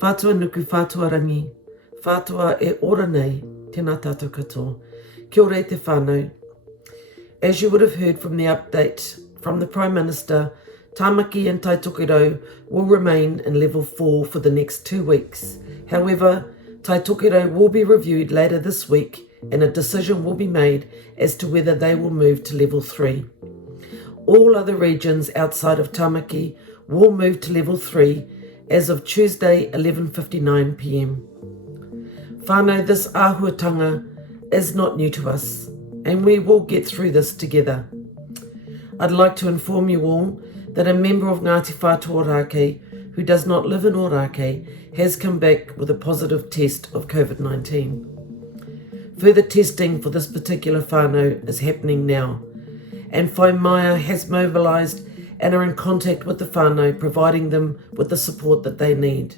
Whātua nuku, whātua rangi, whātua e ora nei, tēnā tātou katoa. Kia ora e te whānau. As you would have heard from the update from the Prime Minister, Tāmaki and Taitokerau will remain in level 4 for the next 2 weeks. However, Taitokerau will be reviewed later this week and a decision will be made as to whether they will move to level 3. All other regions outside of Tāmaki will move to level 3 as of Tuesday 11:59 p.m. Whānau, this āhuatanga is not new to us and we will get through this together. I'd like to inform you all that a member of Ngāti Whātua Ōrākei who does not live in Ōrākei has come back with a positive test of COVID-19. Further testing for this particular whānau is happening now, and Whaimaia has mobilised and are in contact with the whānau, providing them with the support that they need.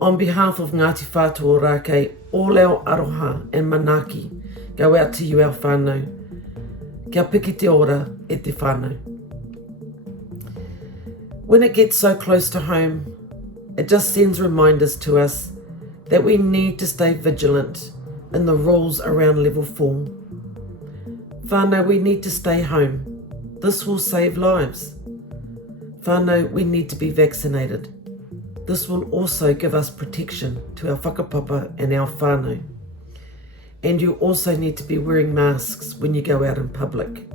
On behalf of Ngāti Whātua Ōrākei, all our aroha and manaki go out to you, our whānau. Kia piki te ora e te whānau. When it gets so close to home, it just sends reminders to us that we need to stay vigilant in the rules around level 4. Whānau, we need to stay home. This will save lives. Whānau, we need to be vaccinated. This will also give us protection to our whakapapa and our whānau. And you also need to be wearing masks when you go out in public.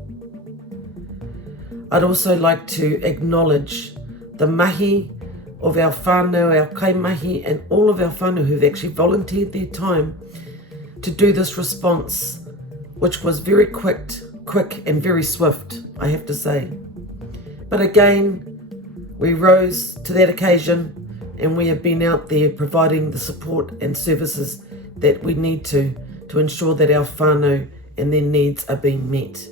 I'd also like to acknowledge the mahi of our whānau, our kaimahi, and all of our whānau who've actually volunteered their time to do this response, which was very quick and very swift, I have to say. But again, we rose to that occasion and we have been out there providing the support and services that we need to ensure that our whānau and their needs are being met.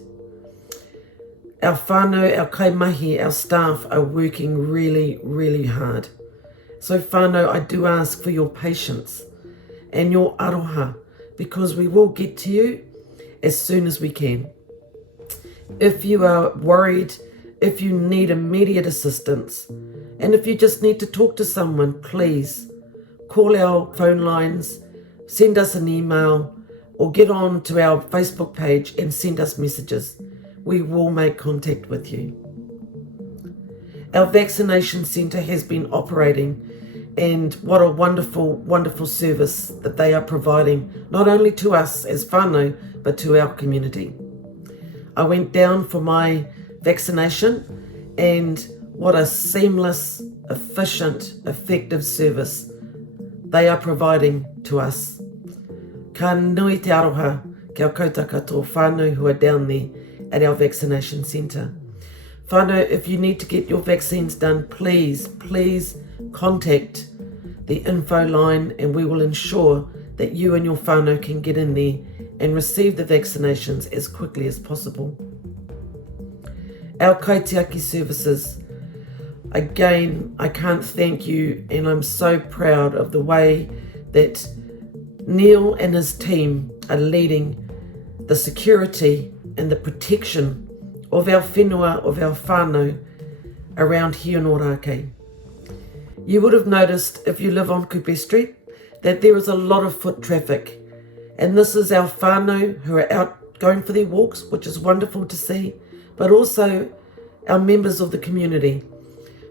Our whānau, our kaimahi, our staff are working really, really hard. So whānau, I do ask for your patience and your aroha, because we will get to you as soon as we can. If you are worried, if you need immediate assistance, and if you just need to talk to someone, please call our phone lines, send us an email, or get on to our Facebook page and send us messages. We will make contact with you. Our vaccination centre has been operating, and what a wonderful, wonderful service that they are providing, not only to us as whānau, but to our community. I went down for my vaccination, and what a seamless, efficient, effective service they are providing to us. Ka nui te aroha kia koutou katoa whānau who are down there at our vaccination centre. Whānau, if you need to get your vaccines done, please contact the info line and we will ensure that you and your whānau can get in there and receive the vaccinations as quickly as possible. Our kaitiaki services, again, I can't thank you, and I'm so proud of the way that Neil and his team are leading the security and the protection of our whenua, of our whānau around here in Ōrākei. You would have noticed, if you live on Kupe Street, that there is a lot of foot traffic, and this is our whānau who are out going for their walks, which is wonderful to see, but also our members of the community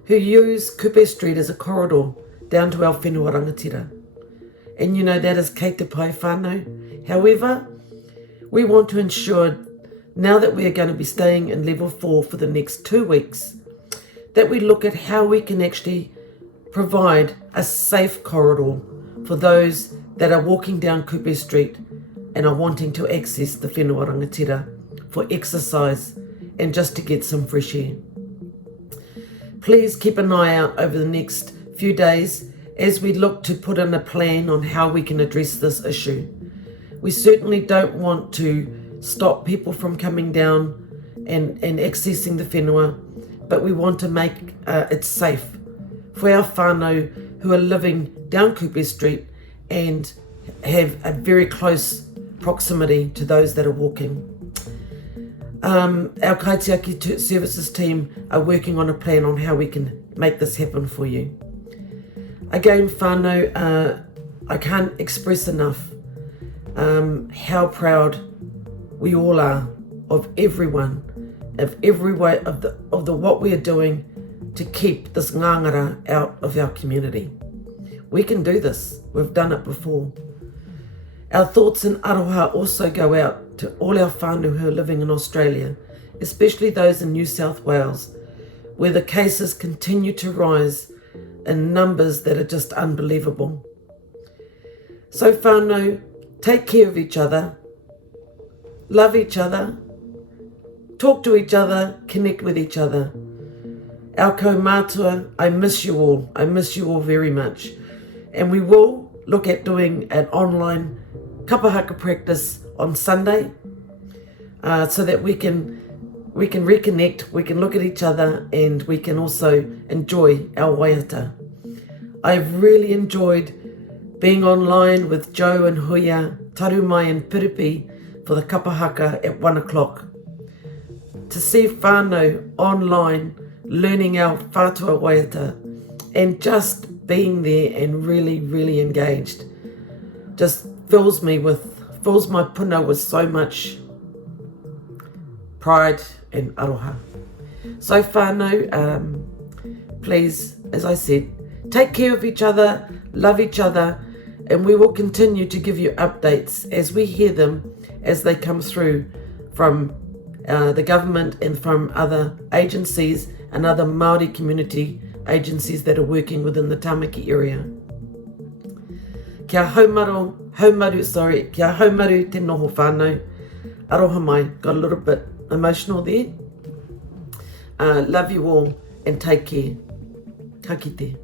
who use Kupe Street as a corridor down to our whenua rangatira. And you know, that is kei te pai whānau. However, we want to ensure, now that we are going to be staying in level 4 for the next 2 weeks, that we look at how we can actually provide a safe corridor for those that are walking down Kupe Street and are wanting to access the whenua rangatira for exercise and just to get some fresh air. Please keep an eye out over the next few days as we look to put in a plan on how we can address this issue. We certainly don't want to stop people from coming down and accessing the whenua, but we want to make it safe for our whānau who are living down Kupe Street and have a very close proximity to those that are walking. Our kaitiaki services team are working on a plan on how we can make this happen for you. Again, whānau, I can't express enough how proud we all are of everyone, of every way of the what we are doing to keep this ngangara out of our community. We can do this. We've done it before. Our thoughts and aroha also go out to all our whānau who are living in Australia, especially those in New South Wales, where the cases continue to rise in numbers that are just unbelievable. So whānau, take care of each other, love each other, talk to each other, connect with each other. Our kaumātua, I miss you all. I miss you all very much. And we will look at doing an online kapahaka practice on Sunday so that we can reconnect, we can look at each other, and we can also enjoy our waiata. I've really enjoyed being online with Joe and Huia, Tarumai and Piripi for the kapahaka at 1 o'clock. To see whānau online learning our whātua waiata and just being there and really, really engaged just fills my puna with so much pride and aroha. So whānau, please, as I said, take care of each other, love each other, and we will continue to give you updates as we hear them, as they come through from the government and from other agencies and other Māori community agencies that are working within the Tamaki area. Kia haumaru te noho whānau. Aroha mai, got a little bit emotional there. Love you all and take care. Ka kite.